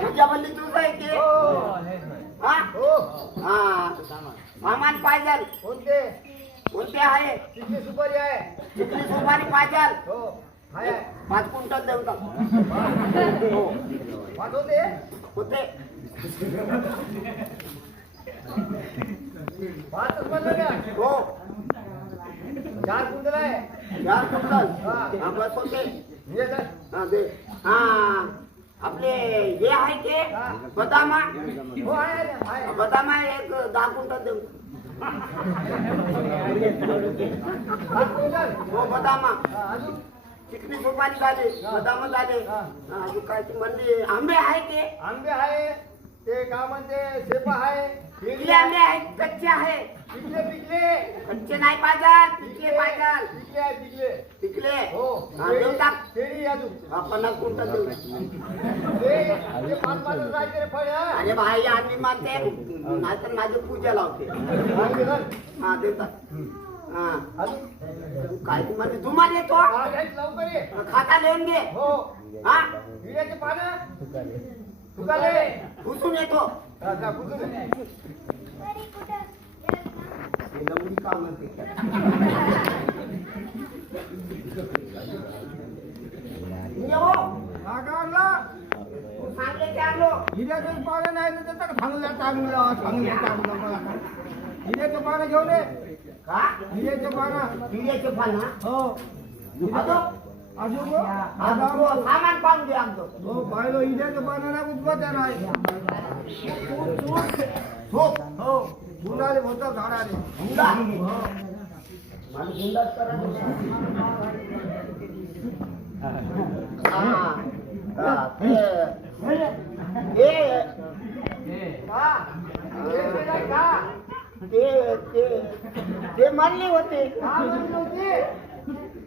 तुझ्या बल्ली तुझं आहे की हा हा सामान पाहिजे कोणते कोणते आहे चिकनी सुपारी आहे चिकनी सुपारी पाहिजे हो आहे 5 क्विंटल देऊ टाक हो पाठवते होते 5 बनवले हो 4 कुंटल आहे 4 क्विंटल हा. हा बस होते ये जा हा दे हा आपले हे आहे ते हा. बदामा हो आहे बदामा एक 10 क्विंटल देऊ 5 कुंटल हो बदामा अजून चिकनी सुपारी झाली बदाम झाले हा. अजून काय ते म्हणले आंबे आहे ते आंबे आहे ते काय म्हणते सेपा आहे पिकले आंबे आहेत कच्चे आहे पिकले पिकले कच्चे नाही पाहिजे पिकले पाहिजे पिकले आहे पिकले पिकले हो हा, देऊ टाक केळी अजून हा, 50 क्विंटल देऊ ते 5 राहते रे फळ हा. अरे भाई आम्ही मानते नाहीतर माझी पूजा लावते आंबे धर. हा देतात हा अजून काय ते म्हणते तुम्हाला येतो लवकर ये खाता लिहून घे हो हा विड्याचे पानं तुकाले पुसून येतो जा पुसून ये. हे लंबी का म्हणते येऊ काकाला तू सांगले ते आणलो हिऱ्याचं पानं नाही तर त्याचं चांगलं मला हिऱ्याचं पानं घेऊन ये का हिऱ्याचं पानं पिढ्याचे पान हा हो अजून सामान पाहून दे आमचं हो पाहिलं हिऱ्याचं पानं नाही उत्पादन आहे झोप हो गुंडाले होतं झाडाले हुंडा मला हुंडाच करायचा ते मानले होते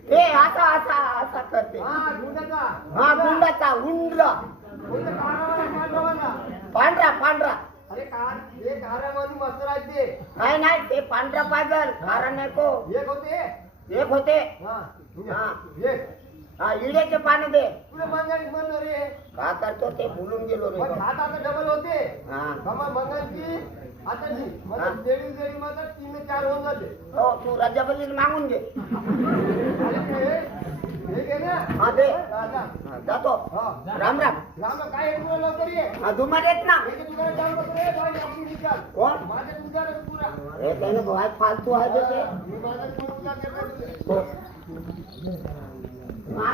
ते आता आता असा करते हा गुंडाचा हुंडा पांढरा पांढरा अरे हे कारामध्ये मस्त राहते काय नाही ते पांढरा पाहिजे कारण नको एक होते एक होते हा हा. एक हा इड्याचे पानं दे तुला मंगाळी म्हणलं रे का करतो ते भुलून गेलो रे पण हात आता डबल होते हा कमा मंगाळची आता जी मतलब देडी मतलब 3 ने 4 होऊन जाते हो तू राजाबलीला मागून घे अरे हे घे ना हा दे राजा हा, जातो हा राम राम राम काय हे तुला लवकर ये हा धुमार येत ना हे दुकानात जाऊन बघ रे भाई आपली विचार कोण माझे तुझ्यावर पुरा हे त्याने भाई फालतू आहे ते मी माझा पूर्ण विचार करतो हो.